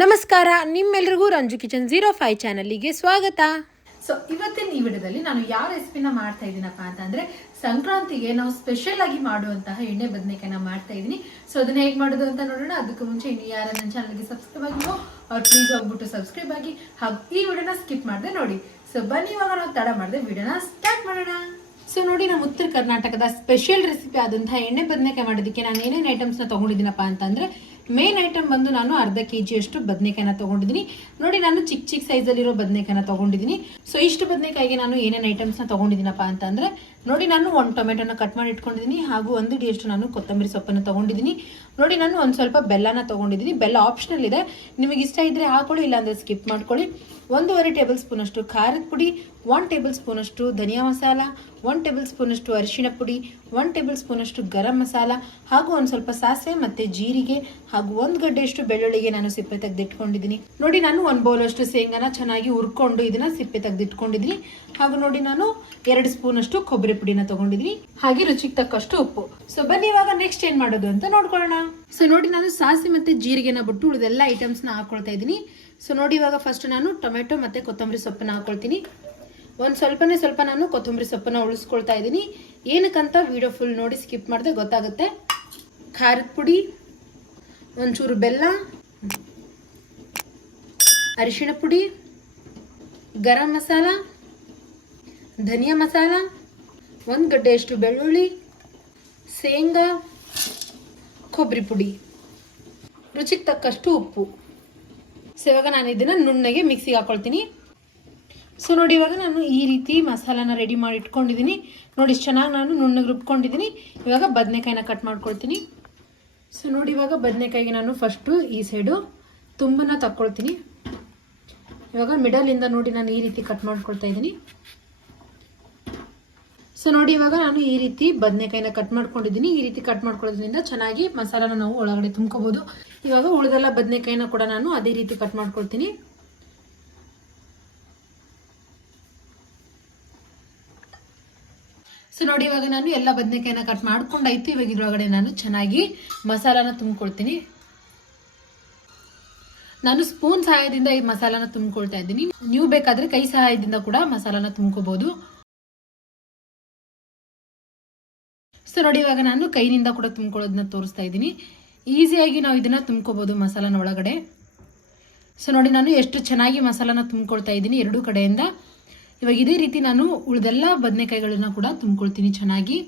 ನಮಸ್ಕಾರ, ನಿಮ್ಮೆಲ್ಲರಿಗೂ ರಂಜು ಕಿಚನ್ 05 ಚಾನಲ್ಗೆ ಸ್ವಾಗತ. ಸೊ ಇವತ್ತಿನ ಈ ವಿಡಿಯೋದಲ್ಲಿ ನಾನು ಯಾವ ರೆಸಿಪಿನ ಮಾಡ್ತಾ ಇದ್ದೀನಪ್ಪ ಅಂತಂದ್ರೆ ಸಂಕ್ರಾಂತಿಗೆ ನಾವು ಸ್ಪೆಷಲ್ ಆಗಿ ಮಾಡುವಂತಹ ಎಣ್ಣೆ ಬದನೆಕಾಯಿನ ಮಾಡ್ತಾ ಇದ್ದೀನಿ. ಸೊ ಅದನ್ನ ಹೇಗೆ ಮಾಡೋದು ಅಂತ ನೋಡೋಣ. ಅದಕ್ಕೂ ಮುಂಚೆ ಇನ್ನು ಯಾರ ನನ್ನ ಚಾನಲ್ಗೆ ಸಬ್ಸ್ಕ್ರೈಬ್ ಆಗಿರೋ ಅವ್ರು ಪ್ಲೀಸ್ ಹೋಗ್ಬಿಟ್ಟು ಸಬ್ಸ್ಕ್ರೈಬ್ ಆಗಿ ಹಾಗೂ ಈ ವಿಡಿಯೋನ ಸ್ಕಿಪ್ ಮಾಡದೆ ನೋಡಿ. ಸೊ ಬನ್ನಿ, ಇವಾಗ ನಾವು ತಡ ಮಾಡದೆ ವಿಡಿಯೋನ ಸ್ಟಾರ್ಟ್ ಮಾಡೋಣ. ಸೊ ನೋಡಿ, ನಮ್ಮ ಉತ್ತರ ಕರ್ನಾಟಕದ ಸ್ಪೆಷಲ್ ರೆಸಿಪಿ ಆದಂತಹ ಎಣ್ಣೆ ಬದನೆಕಾಯಿ ಮಾಡೋದಕ್ಕೆ ನಾನು ಏನೇನು ಐಟಮ್ಸ್ನ ತೊಗೊಂಡಿದ್ದೀನಪ್ಪ ಅಂತಂದರೆ ಮೇನ್ ಐಟಮ್ ಬಂದು ನಾನು ಅರ್ಧ kg ಅಷ್ಟು ಬದನೆಕಾಯಿನ ತೊಗೊಂಡಿದ್ದೀನಿ. ನೋಡಿ, ನಾನು ಚಿಕ್ಕ ಚಿಕ್ಕ ಸೈಜಲ್ಲಿರೋ ಬದನೆಕಾಯಿನ ತೊಗೊಂಡಿದ್ದೀನಿ. ಸೊ ಇಷ್ಟು ಬದನೆಕಾಯಿಗೆ ನಾನು ಏನೇನು ಐಟಮ್ಸ್ನ ತೊಗೊಂಡಿದ್ದೀನಪ್ಪ ಅಂತಂದರೆ ನೋಡಿ, ನಾನು ಒಂದು ಟೊಮೆಟೊನ ಕಟ್ ಮಾಡಿ ಇಟ್ಕೊಂಡಿದ್ದೀನಿ, ಹಾಗೂ 1 ಹಿಡಿಯಷ್ಟು ನಾನು ಕೊತ್ತಂಬರಿ ಸೊಪ್ಪನ್ನು ತೊಗೊಂಡಿದ್ದೀನಿ. ನೋಡಿ, ನಾನು ಒಂದು ಸ್ವಲ್ಪ ಬೆಲ್ಲನ ತೊಗೊಂಡಿದ್ದೀನಿ. ಬೆಲ್ಲ ಆಪ್ಷನಲ್ ಇದೆ, ನಿಮಗೆ ಇಷ್ಟ ಇದ್ದರೆ ಹಾಕೊಳ್ಳಿ, ಇಲ್ಲಾಂದರೆ ಸ್ಕಿಪ್ ಮಾಡ್ಕೊಳ್ಳಿ. 1.5 ಟೇಬಲ್ ಸ್ಪೂನ್ ಅಷ್ಟು ಖಾರದ ಪುಡಿ, 1 ಟೇಬಲ್ ಸ್ಪೂನ್ ಅಷ್ಟು ಧನಿಯಾ ಮಸಾಲ, 1 ಟೇಬಲ್ ಸ್ಪೂನ್ ಅಷ್ಟು ಅರಿಶಿಣ ಪುಡಿ, 1 ಟೇಬಲ್ ಸ್ಪೂನ್ ಅಷ್ಟು ಗರಂ ಮಸಾಲ, ಹಾಗೂ ಒಂದು ಸ್ವಲ್ಪ ಸಾಸಿವೆ ಮತ್ತು ಜೀರಿಗೆ, ಹಾಗೂ 1 ಗಡ್ಡೆಯಷ್ಟು ಬೆಳ್ಳುಳ್ಳಿಗೆ ನಾನು ಸಿಪ್ಪೆ ತೆಗೆದಿಟ್ಕೊಂಡಿದ್ದೀನಿ. ನೋಡಿ, ನಾನು 1 ಬೌಲ್ ಅಷ್ಟು ಶೇಂಗಾನ ಚೆನ್ನಾಗಿ ಹುರ್ಕೊಂಡು ಇದನ್ನ ಸಿಪ್ಪೆ ತೆಗೆದಿಟ್ಕೊಂಡಿದ್ದೀನಿ. ಹಾಗೂ ನೋಡಿ, ನಾನು 2 ಸ್ಪೂನ್ ಅಷ್ಟು ಕೊಬ್ಬರಿ ಪುಡಿನ ತಗೊಂಡಿದ್ದೀನಿ, ಹಾಗೆ ರುಚಿಗೆ ತಕ್ಕಷ್ಟು ಉಪ್ಪು. ಸೊ ಬನ್ನಿ, ಇವಾಗ ನೆಕ್ಸ್ಟ್ ಏನ್ ಮಾಡೋದು ಅಂತ ನೋಡ್ಕೊಳ್ಳೋಣ. ಸೊ ನೋಡಿ, ನಾನು ಸಾಸಿವೆ ಮತ್ತೆ ಜೀರಿಗೆನ ಬಿಟ್ಟು ಉಳಿದೆಲ್ಲ ಐಟಮ್ಸ್ನ ಹಾಕೊಳ್ತಾ ಇದ್ದೀನಿ. ಸೊ ನೋಡಿ, ಇವಾಗ ಫಸ್ಟ್ ನಾನು ಟೊಮೆಟೊ ಮತ್ತು ಕೊತ್ತಂಬರಿ ಸೊಪ್ಪನ್ನ ಹಾಕೊಳ್ತೀನಿ. ಒಂದು ಸ್ವಲ್ಪ ನಾನು ಕೊತ್ತಂಬರಿ ಸೊಪ್ಪನ್ನ ಉಳಿಸ್ಕೊಳ್ತಾ ಇದ್ದೀನಿ. ಏನಕ್ಕಂತ ವಿಡಿಯೋ ಫುಲ್ ನೋಡಿ, ಸ್ಕಿಪ್ ಮಾಡಿದೆ ಗೊತ್ತಾಗುತ್ತೆ. ಖಾರದ ಪುಡಿ, ಒಂಚೂರು ಬೆಲ್ಲ, ಅರಿಶಿಣ ಪುಡಿ, ಗರಂ ಮಸಾಲ, ಧನಿಯಾ ಮಸಾಲ, 1 ಗಡ್ಡೆಯಷ್ಟು ಬೆಳ್ಳುಳ್ಳಿ, ಶೇಂಗಾ, ಕೊಬ್ಬರಿ ಪುಡಿ, ರುಚಿಗೆ ತಕ್ಕಷ್ಟು ಉಪ್ಪು. ಸೊ ಇವಾಗ ನಾನು ಇದನ್ನು ನುಣ್ಣಗೆ ಮಿಕ್ಸಿಗೆ ಹಾಕೊಳ್ತೀನಿ. ಸೊ ನೋಡಿ, ಇವಾಗ ನಾನು ಈ ರೀತಿ ಮಸಾಲಾನ ರೆಡಿ ಮಾಡಿ ಇಟ್ಕೊಂಡಿದ್ದೀನಿ. ನೋಡಿ, ಇಷ್ಟು ಚೆನ್ನಾಗಿ ನಾನು ನುಣ್ಣಗೆ ರುಬ್ಕೊಂಡಿದ್ದೀನಿ. ಇವಾಗ ಬದನೆಕಾಯಿನ ಕಟ್ ಮಾಡ್ಕೊಳ್ತೀನಿ. ಸೊ ನೋಡಿ, ಇವಾಗ ಬದನೆಕಾಯಿಗೆ ನಾನು ಫಸ್ಟು ಈ ಸೈಡು ತುಂಬನ ತಕ್ಕೊಳ್ತೀನಿ. ಇವಾಗ ಮಿಡಲಿಂದ ನೋಡಿ ನಾನು ಈ ರೀತಿ ಕಟ್ ಮಾಡ್ಕೊಳ್ತಾ ಇದ್ದೀನಿ. ಸೊ ನೋಡಿ, ಇವಾಗ ನಾನು ಈ ರೀತಿ ಬದನೆಕಾಯಿನ ಕಟ್ ಮಾಡ್ಕೊಂಡಿದ್ದೀನಿ. ಈ ರೀತಿ ಕಟ್ ಮಾಡ್ಕೊಳ್ಳೋದ್ರಿಂದ ಚೆನ್ನಾಗಿ ಮಸಾಲಾನ ನಾವು ಒಳಗಡೆ ತುಂಬ್ಕೋಬಹುದು. ಇವಾಗ ಉಳಿದೆಲ್ಲ ಬದನೆಕಾಯಿನ ಕೂಡ ನಾನು ಅದೇ ರೀತಿ ಕಟ್ ಮಾಡ್ಕೊಳ್ತೀನಿ. ಸೊ ನೋಡಿ, ಇವಾಗ ನಾನು ಎಲ್ಲ ಬದನೆಕಾಯಿನ ಕಟ್ ಮಾಡ್ಕೊಂಡಾಯ್ತು. ಇವಾಗ ಇದ್ರೊಳಗಡೆ ನಾನು ಚೆನ್ನಾಗಿ ಮಸಾಲಾನ ತುಂಬ್ಕೊಳ್ತೀನಿ. ನಾನು ಸ್ಪೂನ್ ಸಹಾಯದಿಂದ ಈ ಮಸಾಲಾನ ತುಂಬ್ಕೊಳ್ತಾ ಇದ್ದೀನಿ. ನೀವು ಬೇಕಾದ್ರೆ ಕೈ ಸಹಾಯದಿಂದ ಕೂಡ ಮಸಾಲಾನ ತುಂಬ್ಕೋಬಹುದು. ಸೊ ನೋಡಿ, ಇವಾಗ ನಾನು ಕೈನಿಂದ ಕೂಡ ತುಂಬ್ಕೊಳ್ಳೋದನ್ನ ತೋರಿಸ್ತಾ ಇದ್ದೀನಿ. ಈಸಿಯಾಗಿ ನಾವು ಇದನ್ನ ತುಂಬ್ಕೋಬಹುದು ಮಸಾಲಾನ ಒಳಗಡೆ. ಸೊ ನೋಡಿ, ನಾನು ಎಷ್ಟು ಚೆನ್ನಾಗಿ ಮಸಾಲಾನ ತುಂಬ್ಕೊಳ್ತಾ ಇದ್ದೀನಿ ಎರಡೂ ಕಡೆಯಿಂದ. ಇವಾಗ ಇದೇ ರೀತಿ ನಾನು ಉಳಿದೆಲ್ಲ ಬದನೆಕಾಯಿಗಳನ್ನ ಕೂಡ ತುಂಬ್ಕೊಳ್ತೀನಿ ಚೆನ್ನಾಗಿ.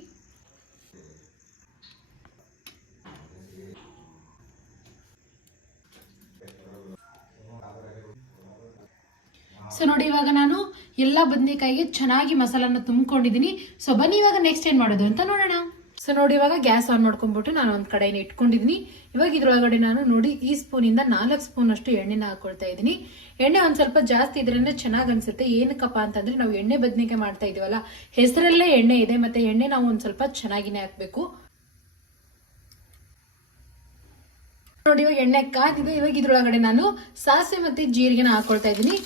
ಸೊ ನೋಡಿ, ಇವಾಗ ನಾನು ಎಲ್ಲ ಬದನೆಕಾಯಿಗೆ ಚೆನ್ನಾಗಿ ಮಸಾಲಾನ ತುಂಬ್ಕೊಂಡಿದ್ದೀನಿ. ಸೊ ಬನ್ನಿ, ಇವಾಗ ನೆಕ್ಸ್ಟ್ ಏನ್ ಮಾಡೋದು ಅಂತ ನೋಡೋಣ. ಸೊ ನೋಡಿ, ಇವಾಗ ಗ್ಯಾಸ್ ಆನ್ ಮಾಡ್ಕೊಂಡ್ಬಿಟ್ಟು ನಾನು ಒಂದು ಕಡೆನ ಇಟ್ಕೊಂಡಿದ್ದೀನಿ. ಇವಾಗ ಇದ್ರೊಳಗಡೆ ನಾನು ನೋಡಿ ಈ ಸ್ಪೂನಿಂದ 4 ಸ್ಪೂನ್ ಅಷ್ಟು ಎಣ್ಣೆನ ಹಾಕೊಳ್ತಾ ಇದ್ದೀನಿ. ಎಣ್ಣೆ ಒಂದು ಸ್ವಲ್ಪ ಜಾಸ್ತಿ ಇದ್ರೇನೆ ಚೆನ್ನಾಗಿ ಅನ್ಸುತ್ತೆ. ಏನಕ್ಕಪ್ಪ ಅಂತಂದ್ರೆ ನಾವು ಎಣ್ಣೆ ಬದನೆಕಾಯಿ ಮಾಡ್ತಾ ಇದೀವಲ್ಲ, ಹೆಸರಲ್ಲೇ ಎಣ್ಣೆ ಇದೆ, ಮತ್ತೆ ಎಣ್ಣೆ ನಾವು ಒಂದು ಸ್ವಲ್ಪ ಚೆನ್ನಾಗಿನೇ ಹಾಕ್ಬೇಕು. ನೋಡಿ, ಇವಾಗ ಎಣ್ಣೆ ಕಾದಿದೆ. ಇವಾಗ ಇದ್ರೊಳಗಡೆ ನಾನು ಸಾಸಿವೆ ಮತ್ತೆ ಜೀರಿಗೆನ ಹಾಕೊಳ್ತಾ ಇದ್ದೀನಿ.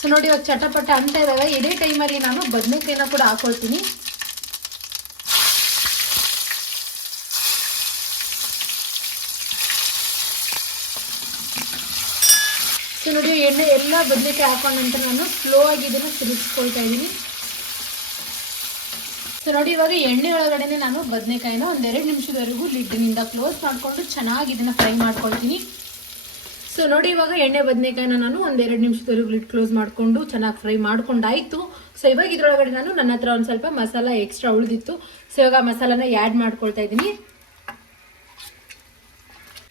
ಸೊ ನೋಡಿ, ಇವಾಗ ಚಟಪಟ ಅಂತ ಇವಾಗ ಇದೇ ಟೈಮಲ್ಲಿ ನಾನು ಬದನೆಕಾಯಿನ ಕೂಡ ಹಾಕೊಳ್ತೀನಿ. ಸೊ ನೋಡಿ, ಎಣ್ಣೆ ಎಲ್ಲ ಬದನೆಕಾಯಿ ಹಾಕೊಂಡ ನಂತರ ನಾನು ಸ್ಲೋ ಆಗಿ ಇದನ್ನು ತಿರುಗಿಸ್ಕೊಳ್ತಾ ಇದ್ದೀನಿ. ಸೊ ನೋಡಿ, ಇವಾಗ ಎಣ್ಣೆ ಒಳಗಡೆನೆ ನಾನು ಬದನೆಕಾಯಿನ 1-2 ನಿಮಿಷದವರೆಗೂ ಲಿಡ್ನಿಂದ ಕ್ಲೋಸ್ ಮಾಡಿಕೊಂಡು ಚೆನ್ನಾಗಿ ಇದನ್ನ ಫ್ರೈ ಮಾಡ್ಕೊಳ್ತೀನಿ. ಸೊ ನೋಡಿ, ಇವಾಗ ಎಣ್ಣೆ ಬದನೆಕಾಯಿನ ನಾನು 1-2 ನಿಮಿಷದವರೆಗೂ ಲಿಡ್ ಕ್ಲೋಸ್ ಮಾಡಿಕೊಂಡು ಚೆನ್ನಾಗಿ ಫ್ರೈ ಮಾಡ್ಕೊಂಡಾಯ್ತು. ಸೊ ಇವಾಗ ಇದ್ರೊಳಗಡೆ ನಾನು ನನ್ನ ಹತ್ರ ಒಂದು ಸ್ವಲ್ಪ ಮಸಾಲ ಎಕ್ಸ್ಟ್ರಾ ಉಳಿದಿತ್ತು. ಸೊ ಇವಾಗ ಮಸಾಲಾನ ಆ್ಯಡ್ ಮಾಡ್ಕೊಳ್ತಾ ಇದ್ದೀನಿ.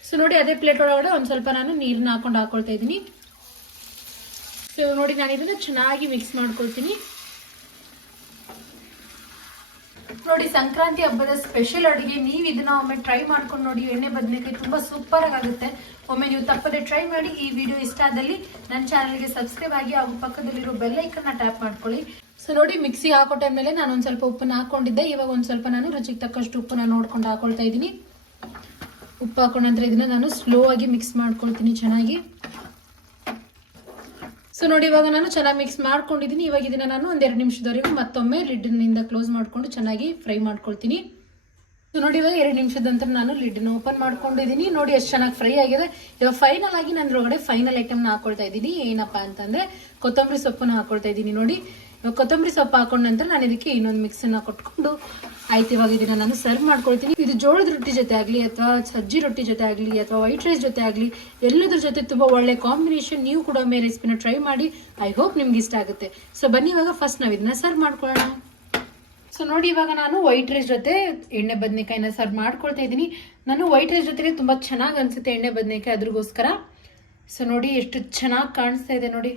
ಸೊ ನೋಡಿ, ಅದೇ ಪ್ಲೇಟ್ ಒಳಗಡೆ ಒಂದು ಸ್ವಲ್ಪ ನಾನು ನೀರನ್ನ ಹಾಕೊಳ್ತಾ ಇದ್ದೀನಿ. ಸೊ ನೋಡಿ, ನಾನು ಇದನ್ನ ಚೆನ್ನಾಗಿ ಮಿಕ್ಸ್ ಮಾಡ್ಕೊಳ್ತೀನಿ. ನೋಡಿ, ಸಂಕ್ರಾಂತಿ ಹಬ್ಬದ ಸ್ಪೆಷಲ್ ಅಡುಗೆ. ನೀವು ಇದನ್ನ ಒಮ್ಮೆ ಟ್ರೈ ಮಾಡ್ಕೊಂಡು ನೋಡಿ. ಎಣ್ಣೆ ಬದನೆಕಾಯಿ ತುಂಬಾ ಸೂಪರ್ ಆಗುತ್ತೆ. ಒಮ್ಮೆ ನೀವು ತಪ್ಪದೆ ಟ್ರೈ ಮಾಡಿ. ಈ ವಿಡಿಯೋ ಇಷ್ಟ ಆದಲ್ಲಿ ನನ್ನ ಚಾನಲ್ಗೆ ಸಬ್ಸ್ಕ್ರೈಬ್ ಆಗಿ, ಹಾಗೂ ಪಕ್ಕದಲ್ಲಿರೋ ಬೆಲ್ ಐಕನ್ನ ಟ್ಯಾಪ್ ಮಾಡ್ಕೊಳ್ಳಿ. ಸೊ ನೋಡಿ, ಮಿಕ್ಸಿ ಹಾಕೋ ಟೈಮಲ್ಲಿ ನಾನು ಒಂದು ಸ್ವಲ್ಪ ಉಪ್ಪನ್ನ ಹಾಕೊಂಡಿದ್ದೆ. ಇವಾಗ ಒಂದು ಸ್ವಲ್ಪ ನಾನು ರುಚಿಗೆ ತಕ್ಕಷ್ಟು ಉಪ್ಪನ್ನ ನೋಡ್ಕೊಂಡು ಹಾಕೊಳ್ತಾ ಇದ್ದೀನಿ. ಉಪ್ಪು ಹಾಕೊಂಡ ನಂತರ ಇದನ್ನ ನಾನು ಸ್ಲೋ ಆಗಿ ಮಿಕ್ಸ್ ಮಾಡ್ಕೊಳ್ತೀನಿ ಚೆನ್ನಾಗಿ. ಸೊ ನೋಡಿ, ಇವಾಗ ನಾನು ಚೆನ್ನಾಗಿ ಮಿಕ್ಸ್ ಮಾಡ್ಕೊಂಡಿದ್ದೀನಿ. ಇವಾಗ ಇದನ್ನ ನಾನು 1-2 ನಿಮಿಷದವರೆಗೂ ಮತ್ತೊಮ್ಮೆ ಲಿಡ್ನಿಂದ ಕ್ಲೋಸ್ ಮಾಡ್ಕೊಂಡು ಚೆನ್ನಾಗಿ ಫ್ರೈ ಮಾಡ್ಕೊಳ್ತೀನಿ. ಸೊ ನೋಡಿ ಇವಾಗ 2 ನಿಮಿಷದ ನಂತರ ನಾನು ಲಿಡ್ನ ಓಪನ್ ಮಾಡ್ಕೊಂಡಿದ್ದೀನಿ. ನೋಡಿ ಎಷ್ಟು ಚೆನ್ನಾಗಿ ಫ್ರೈ ಆಗಿದೆ. ಇವಾಗ ಫೈನಲ್ ಆಗಿ ನಾನು ಇದ್ರೊಳಗಡೆ ಫೈನಲ್ ಐಟಮ್ನ ಹಾಕೊಳ್ತಾ ಇದ್ದೀನಿ. ಏನಪ್ಪ ಅಂತಂದ್ರೆ ಕೊತ್ತಂಬರಿ ಸೊಪ್ಪನ್ನ ಹಾಕೊಳ್ತಾ ಇದ್ದೀನಿ. ನೋಡಿ ಇವಾಗ ಕೊತ್ತಂಬರಿ ಸೊಪ್ಪು ಹಾಕೊಂಡ ನಂತರ ನಾನು ಇದಕ್ಕೆ ಇನ್ನೊಂದು ಮಿಕ್ಸನ್ನ ಕೊಟ್ಕೊಂಡು ಆಯ್ತು ಇವಾಗ ಇದನ್ನ ನಾನು ಸರ್ವ್ ಮಾಡ್ಕೊಳ್ತೀನಿ. ಇದು ಜೋಳದ ರೊಟ್ಟಿ ಜೊತೆ ಆಗಲಿ ಅಥವಾ ಸಜ್ಜಿ ರೊಟ್ಟಿ ಜೊತೆ ಆಗಲಿ ಅಥವಾ ವೈಟ್ ರೈಸ್ ಜೊತೆ ಆಗಲಿ ಎಲ್ಲದ್ರ ಜೊತೆ ತುಂಬ ಒಳ್ಳೆ ಕಾಂಬಿನೇಷನ್. ನೀವು ಕೂಡ ಒಮ್ಮೆ ರೆಸಿಪಿನ ಟ್ರೈ ಮಾಡಿ. ಐ ಹೋಪ್ ನಿಮ್ಗೆ ಇಷ್ಟ ಆಗುತ್ತೆ. ಸೊ ಬನ್ನಿ ಇವಾಗ ಫಸ್ಟ್ ನಾವು ಇದನ್ನ ಸರ್ವ್ ಮಾಡ್ಕೊಳ್ಳೋಣ. ಸೊ ನೋಡಿ ಇವಾಗ ನಾನು ವೈಟ್ ರೈಸ್ ಜೊತೆ ಎಣ್ಣೆ ಬದನೆಕಾಯಿನ ಸರ್ವ್ ಮಾಡ್ಕೊಳ್ತಾ ಇದ್ದೀನಿ. ನಾನು ವೈಟ್ ರೈಸ್ ಜೊತೆ ತುಂಬ ಚೆನ್ನಾಗಿ ಅನಿಸುತ್ತೆ ಎಣ್ಣೆ ಬದನೆಕಾಯಿ, ಅದ್ರಗೋಸ್ಕರ. ಸೊ ನೋಡಿ ಎಷ್ಟು ಚೆನ್ನಾಗಿ ಕಾಣಿಸ್ತಾ ಇದೆ ನೋಡಿ.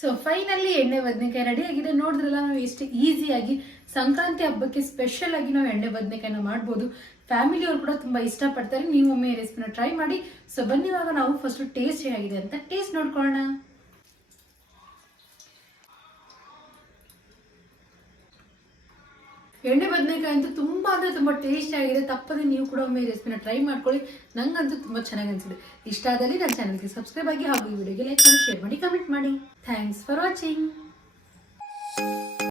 ಸೊ ಫೈನಲಿ ಎಣ್ಣೆ ಬದನೆಕಾಯಿ ರೆಡಿ ಆಗಿದೆ. ನೋಡಿದ್ರಲ್ಲ ನಾವು ಎಷ್ಟು ಈಸಿಯಾಗಿ ಸಂಕ್ರಾಂತಿ ಹಬ್ಬಕ್ಕೆ ಸ್ಪೆಷಲ್ ಆಗಿ ನಾವು ಎಣ್ಣೆ ಬದನೆಕಾಯಿನ ಮಾಡ್ಬೋದು. ಫ್ಯಾಮಿಲಿಯವರು ಕೂಡ ತುಂಬಾ ಇಷ್ಟಪಡ್ತಾರೆ. ನೀವು ಒಮ್ಮೆ ರೆಸಿಪಿನ ಟ್ರೈ ಮಾಡಿ. ಸೊ ಬನ್ನಿ ಇವಾಗ ನಾವು ಫಸ್ಟ್ ಟೇಸ್ಟ್ ಹೇಗಿದೆ ಅಂತ ಟೇಸ್ಟ್ ನೋಡ್ಕೊಳ್ಳೋಣ. ಎಣ್ಣೆ ಬದನೆಕಾಯಿ ಅಂತೂ ತುಂಬಾ ಅಂದ್ರೆ ತುಂಬಾ ಟೇಸ್ಟ್ ಆಗಿದೆ. ತಪ್ಪದೆ ನೀವು ಕೂಡ ಒಮ್ಮೆ ರೆಸಿಪಿನ ಟ್ರೈ ಮಾಡ್ಕೊಳ್ಳಿ. ನಂಗಂತೂ ತುಂಬಾ ಚೆನ್ನಾಗಿ ಅನ್ಸಿದೆ. ಇಷ್ಟ ಆದಲ್ಲಿ ನನ್ನ ಚಾನಲ್ಗೆ ಸಬ್ಸ್ಕ್ರೈಬ್ ಆಗಿ ಹಾಗೂ ಈ ವಿಡಿಯೋಗೆ ಲೈಕ್ ಮಾಡಿ, ಶೇರ್ ಮಾಡಿ, ಕಮೆಂಟ್ ಮಾಡಿ. Thanks for watching.